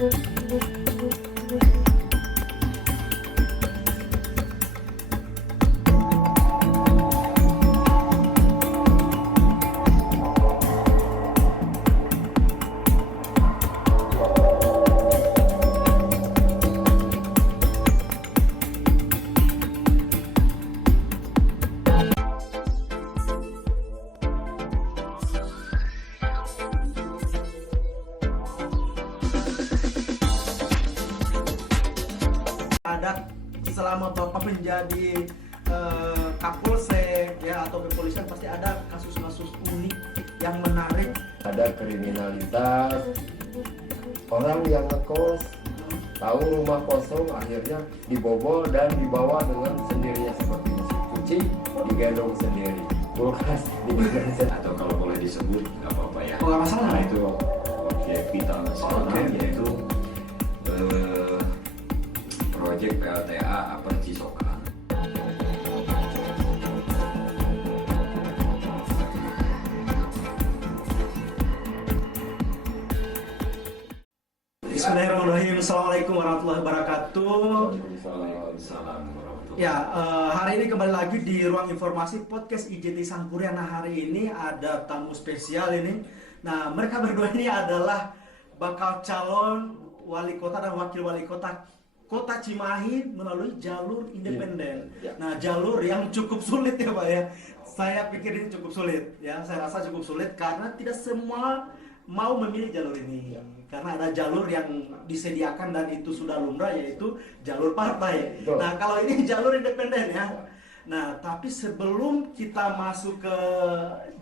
Ada selama Bapak menjadi Kapolsek ya atau kepolisian pasti ada kasus-kasus unik yang menarik. Ada kriminalitas, orang yang ngekos tahu rumah kosong akhirnya dibobol dan dibawa dengan sendirinya seperti mesin cuci digendong sendiri, kulkas digendong sendiri. Atau kalau boleh disebut nggak apa-apa ya. Oh, nggak masalah. Nah, itu objek vital nasional, yaitu proyek PLTA Aperci Soka. Bismillahirrahmanirrahim. Assalamualaikum warahmatullahi wabarakatuh. Waalaikumsalam warahmatullahi Ya, hari ini kembali lagi di Ruang Informasi Podcast IJT Sangkuriang. Nah, hari ini ada tamu spesial ini. Nah, mereka berdua ini adalah bakal calon wali kota dan wakil wali kota Kota Cimahi melalui jalur independen. Ya. Nah, jalur yang cukup sulit ya Pak ya. Saya pikir ini cukup sulit ya. Saya rasa cukup sulit karena tidak semua mau memilih jalur ini. Karena ada jalur yang disediakan dan itu sudah lumrah, yaitu jalur partai. Betul. Nah, kalau ini jalur independen ya. Nah, tapi sebelum kita masuk ke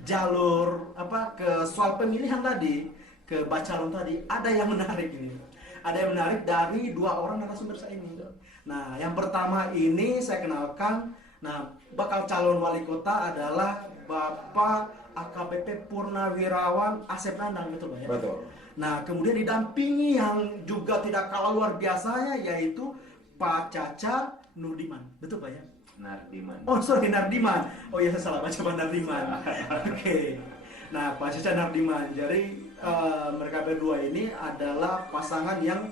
jalur ke soal pemilihan tadi, ke bacalon tadi, ada yang menarik ini. Ada yang menarik dari dua orang narasumber saya ini. Nah, yang pertama ini saya kenalkan. Nah, bakal calon wali kota adalah Bapak AKBP Purnawirawan Asep Nandang, betul Pak ya? Betul. Nah, kemudian didampingi yang juga tidak kalah luar biasanya, yaitu Pak Caca Nurdiman, betul Pak ya? Nardiman. Oh sorry, Nardiman. Oh iya, saya salah baca Pak Nardiman. Oke. Nah, Pak Caca Nardiman. Jadi mereka berdua ini adalah pasangan yang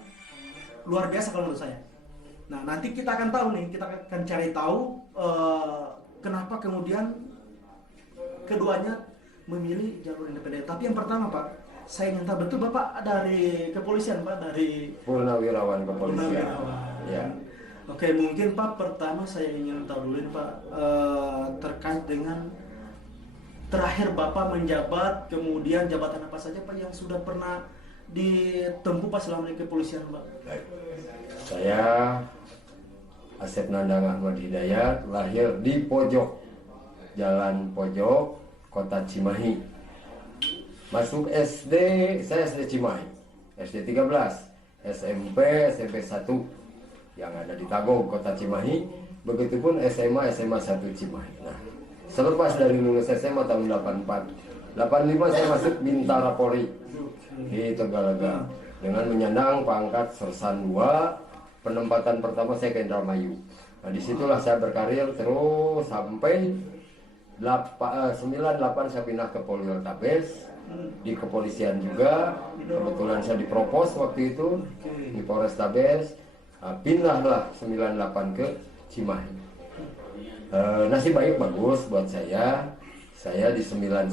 luar biasa kalau menurut saya. Nah, nanti kita akan tahu nih, kita akan cari tahu kenapa kemudian keduanya memilih jalur independen. Tapi yang pertama Pak, saya ingin tahu, betul Bapak dari kepolisian Pak, dari Purnawirawan kepolisian. Purnawirawan. Ya. Oke, mungkin Pak pertama saya ingin tahu dulu Pak terkait dengan terakhir Bapak menjabat, kemudian jabatan apa saja Pak yang sudah pernah ditempuh Pak selama di kepolisian Pak? Saya Asep Nandang Ahmad Hidayat, lahir di Pojok, Jalan Pojok, Kota Cimahi. Masuk SD, saya SD Cimahi, SD 13, SMP 1 yang ada di Tagog, Kota Cimahi. Begitupun SMA 1 Cimahi. Nah, selepas dari lulus SMA tahun 84, 85 saya masuk Bintara Polri di Tegalaga dengan menyandang pangkat Sersan 2. Penempatan pertama saya ke Indramayu. Nah, disitulah saya berkarir terus sampai 98 saya pindah ke Poliotabes, di kepolisian juga. Kebetulan saya dipropos waktu itu di Polrestabes. Pindahlah 98 ke Cimahi. Nasib baik bagus buat saya. Saya di 99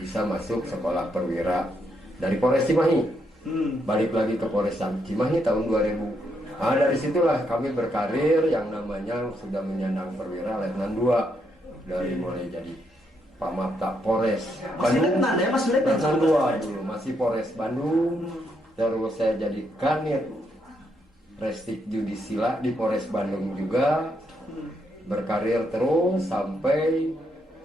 bisa masuk sekolah perwira dari Polres Cimahi. Balik lagi ke Polres Cimahi tahun 2000. Dari situlah kami berkarir yang namanya sudah menyandang perwira Letnan 2. Dari mulai jadi Pamapta Polres Masih letnan ya, masih letnan Letnan 2 dulu, masih Polres Bandung. Terus saya jadi Kanit Restik Judisila di Polres Bandung juga. Berkarir terus sampai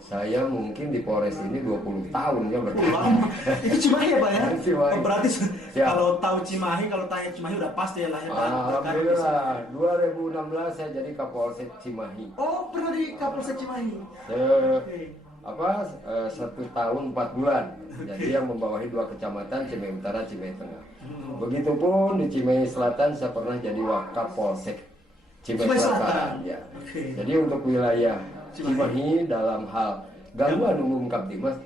saya mungkin di Polres ini 20 tahun ya berarti. Lama. Itu Cimahi ya Pak ya? Cimahi. Oh, berarti Ya. kalau tahu Cimahi, kalau tanya Cimahi udah pasti ya lahir dan berkarir di sini. Alhamdulillah, 2016 saya jadi Kapolsek Cimahi. Oh, pernah di Kapolsek Cimahi. Satu tahun 4 bulan. Jadi yang membawahi 2 kecamatan, Cimahi Utara, Cimahi Tengah. Begitupun di Cimahi Selatan saya pernah jadi Wakapolsek Cimahi Selatan. Ya. Jadi untuk wilayah Cimahi dalam hal gangguan umum Kamtimas,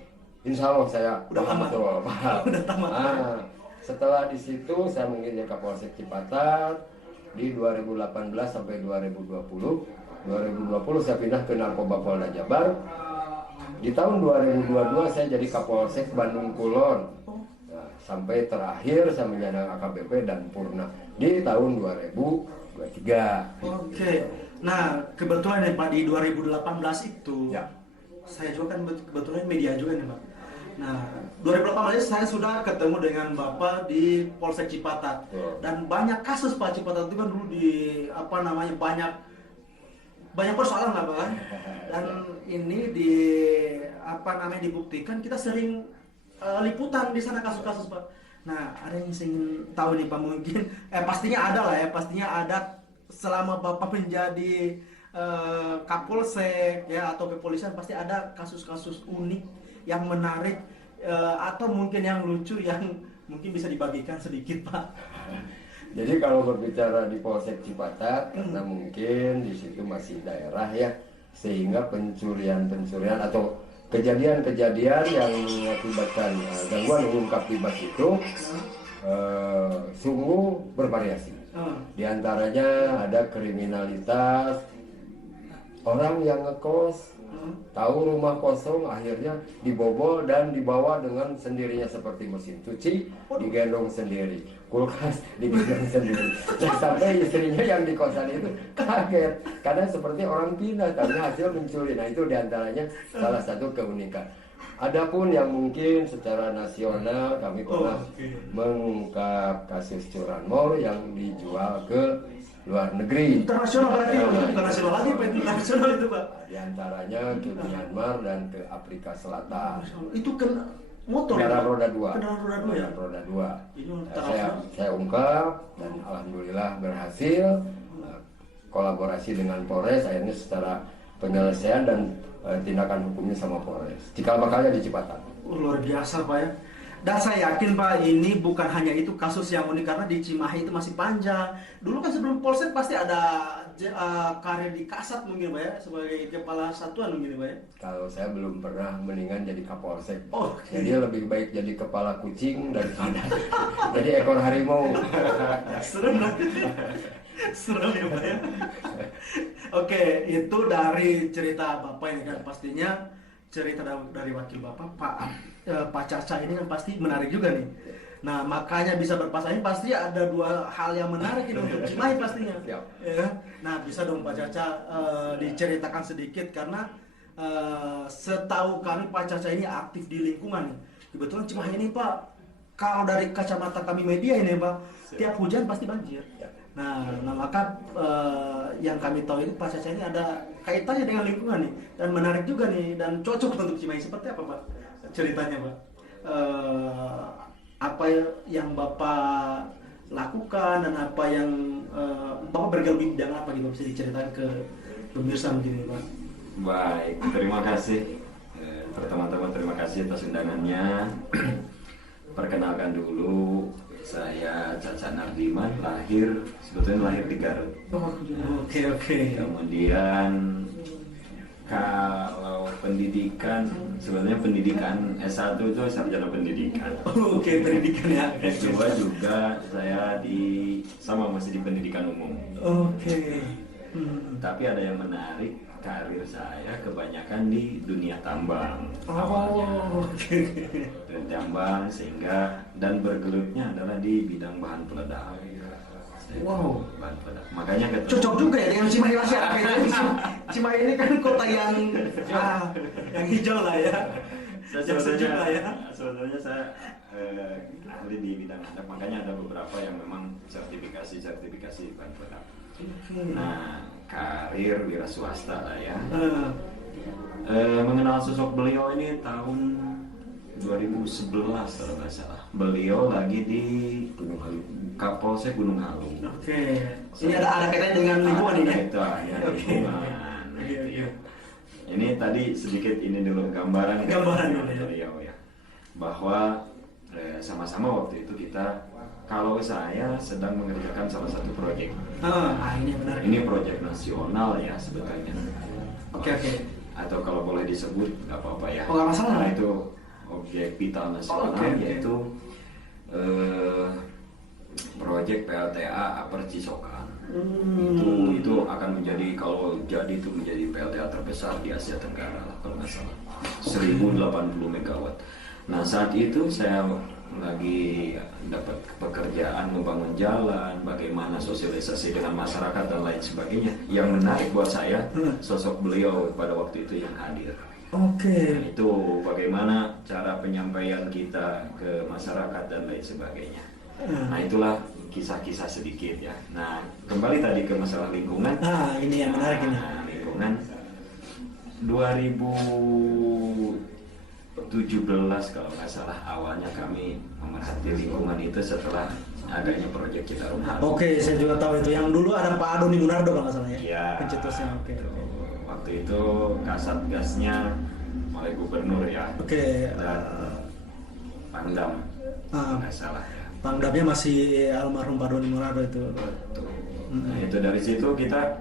insya Allah saya Udah paham tamat. betul, paham. Udah tamat. Setelah di situ saya mungkin jadi Kapolsek Cipatat di 2018 sampai 2020. 2020 saya pindah ke Narkoba Polda Jabar. Di tahun 2022 saya jadi Kapolsek Bandung Kulon. Nah, sampai terakhir saya menyandang AKBP dan Purna di tahun 2023. Oke. Nah, kebetulan ya Pak, di 2018 itu Ya. saya juga kan kebetulan media juga nih Pak. Nah, 2018 saya sudah ketemu dengan Bapak di Polsek Cipatat. Betul. Dan banyak kasus Pak. Cipatat itu kan dulu di apa namanya banyak persoalan lah Pak. Dan ini di apa namanya dibuktikan kita sering liputan di sana kasus-kasus Pak. Nah, ada yang ingin tahu nih Pak, mungkin pastinya ada lah ya, pastinya ada selama Bapak menjadi Kapolsek ya atau kepolisian, pasti ada kasus-kasus unik yang menarik atau mungkin yang lucu yang mungkin bisa dibagikan sedikit Pak. Jadi kalau berbicara di Polsek Cipatat, karena mungkin di situ masih daerah ya, sehingga pencurian atau kejadian-kejadian yang mengakibatkan gangguan umum Kaptibas itu sungguh bervariasi. Di antaranya ada kriminalitas, orang yang ngekos tahu rumah kosong akhirnya dibobol dan dibawa dengan sendirinya, seperti mesin cuci digendong sendiri, kulkas digendong sendiri. Dan sampai istrinya yang di kosan itu kaget karena seperti orang pindah karena hasil mencuri. Nah, itu diantaranya salah satu keunikan. Adapun yang mungkin secara nasional kami pernah mengungkap kasus curanmor yang dijual ke luar negeri. Internasional berarti, internasional lagi Pak, internasional itu Pak. Di antaranya ke Myanmar dan ke Afrika Selatan. Itu kan motor Kendaraan ya? roda 2. Kendaraan roda 2 ya? Kendaraan roda 2. Ini Saya ungkap dan alhamdulillah berhasil kolaborasi dengan Polres, akhirnya secara penyelesaian dan tindakan hukumnya sama Polres. Cikal bakalnya di Cipatat. Luar biasa Pak ya. Dan saya yakin Pak, ini bukan hanya itu kasus yang unik karena di Cimahi itu masih panjang. Dulu kan sebelum Polsek pasti ada karir di Kasat mungkin Pak ya, sebagai kepala satuan mungkin Pak ya. Kalau saya belum pernah, mendingan jadi Kapolsek. Oh, Jadi lebih baik jadi kepala kucing daripada jadi ekor harimau. serem lah. Serem ya Pak ya. Oke, itu dari cerita Bapak ini kan pastinya cerita dari wakil Bapak Pak Caca ini kan pasti menarik juga nih. Nah, makanya bisa berpasangan pasti ada dua hal yang menarik ini untuk Cimahi pastinya. Siap. Ya. Nah, bisa dong Pak Caca diceritakan sedikit karena setahu kami Pak Caca ini aktif di lingkungan nih. Kebetulan Cimahi ini Pak, kalau dari kacamata kami media ini Pak, tiap hujan pasti banjir. Nah maka yang kami tahu itu Pak Caca ini ada kaitannya dengan lingkungan nih, dan menarik juga nih dan cocok untuk Cimahi. Seperti apa Pak ceritanya Pak? Apa yang Bapak lakukan dan apa yang Bapak bergelut di bidang apa gitu, bisa diceritakan ke pemirsa mungkin Pak? Baik, terima kasih. Pertama-tama terima kasih atas undangannya. Perkenalkan dulu, saya Caca Nardiman, sebetulnya lahir di Garut. Oke. Kemudian kalau pendidikan, sebenarnya pendidikan S1 itu sarjana pendidikan. Oke, pendidikan ya. S2 juga saya masih di pendidikan umum. Oke. Tapi ada yang menarik, karir saya kebanyakan di dunia tambang. Oke. Tambang sehingga dan bergelutnya adalah di bidang bahan peledak. Wow. Bahan peledak. Makanya Cocok juga ya dengan Cimahi masyarakat ini. Cimahi ini kan kota yang hijau lah ya. Yang sejuk lah ya. Sebetulnya saya ahli di bidang peledak, makanya ada beberapa yang memang sertifikasi bahan peledak. Nah, karir wira swasta lah ya. Mengenal sosok beliau ini tahun 2011 kalau nggak salah. Beliau lagi di Gunung Halung, Kapolsek Gunung Halung. Oke. Ini ada kaitannya dengan lingkungan ini ya? Itu ya, lingkungan. Nah, itu ya. Ini tadi sedikit ini dulu gambaran dulu ya. beliau ya. Bahwa sama-sama waktu itu kalau saya sedang mengerjakan salah satu proyek. Ini benar. Ini proyek nasional ya sebetulnya. Oke. Atau kalau boleh disebut nggak apa-apa ya. Oh, nggak masalah. Karena itu objek vital nasional, yaitu proyek PLTA Upper Cisokan. Itu akan menjadi, kalau jadi itu menjadi PLTA terbesar di Asia Tenggara lah, kalau nggak salah 1080 megawatt. Nah saat itu saya lagi dapat pekerjaan membangun jalan, bagaimana sosialisasi dengan masyarakat dan lain sebagainya. Yang menarik buat saya sosok beliau pada waktu itu yang hadir. Oke. Nah, itu bagaimana cara penyampaian kita ke masyarakat dan lain sebagainya. Nah itulah kisah-kisah sedikit ya. Nah kembali tadi ke masalah lingkungan. Ini yang menarik ini. Nah, lingkungan 2017 kalau nggak salah awalnya kami memerhati lingkungan itu setelah adanya proyek Citarum Harum. Oke, saya juga tahu itu. Yang dulu ada Pak Doni Munardo kalau nggak salah ya. Iya. Pencetusnya. Oke. Waktu itu Kasatgasnya oleh gubernur ya. Oke. Dan Pangdam nggak salah ya. Pangdamnya masih almarhum Pak Doni Munardo itu. Betul. Nah itu dari situ kita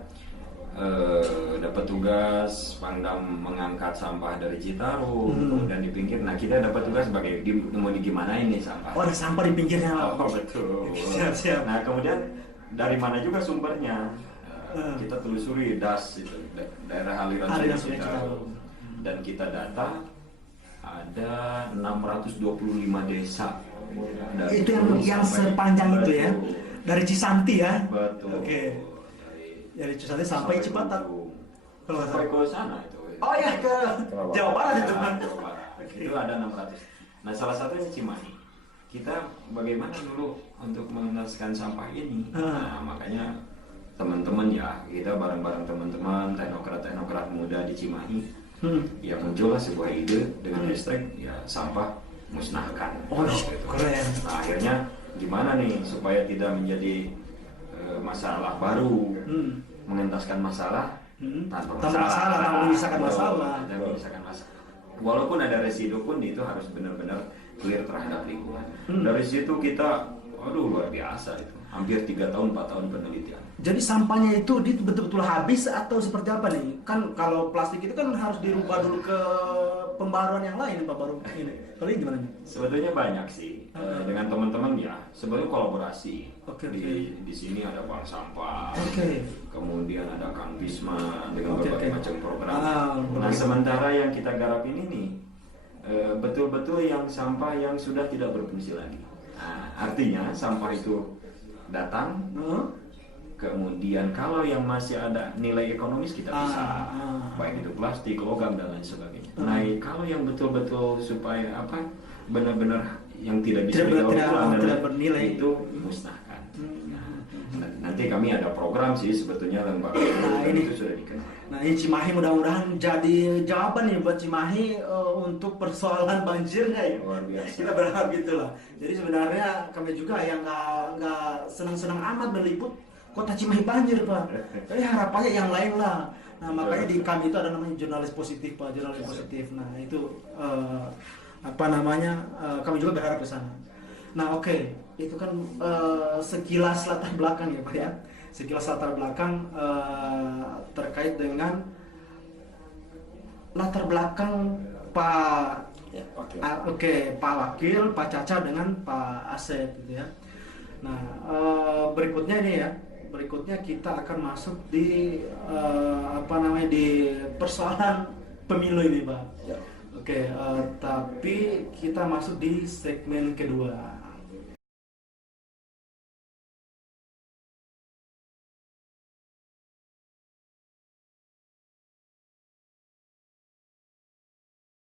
dapat tugas Pangdam mengangkat sampah dari Citarum, kemudian di pinggir. Nah kita dapat tugas sebagai mau digimanain nih sampah. Oh, ada sampah di pinggirnya. Oh betul. Siap. Nah kemudian dari mana juga sumbernya? Kita telusuri DAS itu, daerah aliran Sungai Citarum. Dan kita data ada 625 desa. Itu yang sepanjang itu ya. Dari Cisanti ya. Betul. Oke. Dari Cisanti sampai Cipatat. Kalau nggak Sampai salah. ke sana itu. Oh ya, ke Jawa Barat itu kan. Jawa Barat. Itu ada 600. Nah salah satunya Cimahi. Kita bagaimana dulu untuk mengenaskan sampah ini? Nah makanya teman-teman ya, kita bareng-bareng teman-teman teknokrat muda di Cimahi, ya muncullah sebuah ide dengan hashtag ya sampah musnahkan. Oh keren. Nah, akhirnya gimana nih supaya tidak menjadi masalah baru, mengentaskan masalah tanpa masalah, tanpa memisahkan masalah. Tanpa memisahkan masalah. Walaupun ada residu pun itu harus benar-benar clear terhadap lingkungan. Dari situ kita, luar biasa itu. Hampir 3 tahun, 4 tahun penelitian. Jadi sampahnya itu betul-betul habis atau seperti apa nih? Kan kalau plastik itu kan harus dirubah dulu ke pembaruan yang lain, Pak, baru ini. Kalau ini gimana nih? Sebetulnya banyak sih. Dengan teman-teman ya, sebetulnya kolaborasi. Oke. Di sini ada bank sampah. Oke. Kemudian ada Kang Bisma dengan Oke, berbagai oke. macam program. Berbagai. Nah, sementara yang kita garap ini nih betul-betul yang sampah yang sudah tidak berfungsi lagi. Nah, artinya sampah itu datang, kemudian kalau yang masih ada nilai ekonomis kita bisa, baik itu plastik, logam dan lain sebagainya. Nah, kalau yang betul-betul supaya apa, benar-benar yang tidak bisa didaur ulang tidak bernilai itu musnahkan. Nah, nanti kami ada program sih sebetulnya lembaga ini itu sudah dikenal. Nah ini Cimahi mudah-mudahan jadi jawaban nih buat Cimahi untuk persoalan banjirnya ya. Luar biasa. Kita berharap gitulah. Jadi sebenarnya kami juga yang nggak senang-senang amat meliput kota Cimahi banjir, Pak. Tapi harapannya yang lain lah. Nah makanya di kami itu ada namanya jurnalis positif, Pak, jurnalis positif. Nah itu kami juga berharap ke sana. Nah oke, itu kan sekilas latar belakang ya Pak ya. Sekilas latar belakang terkait dengan latar belakang Pak Pak Wakil, Pak Caca dengan Pak Asep gitu ya. Nah berikutnya ini ya, berikutnya kita akan masuk di di persoalan pemilu ini Pak. Ya. Oke, tapi kita masuk di segmen kedua.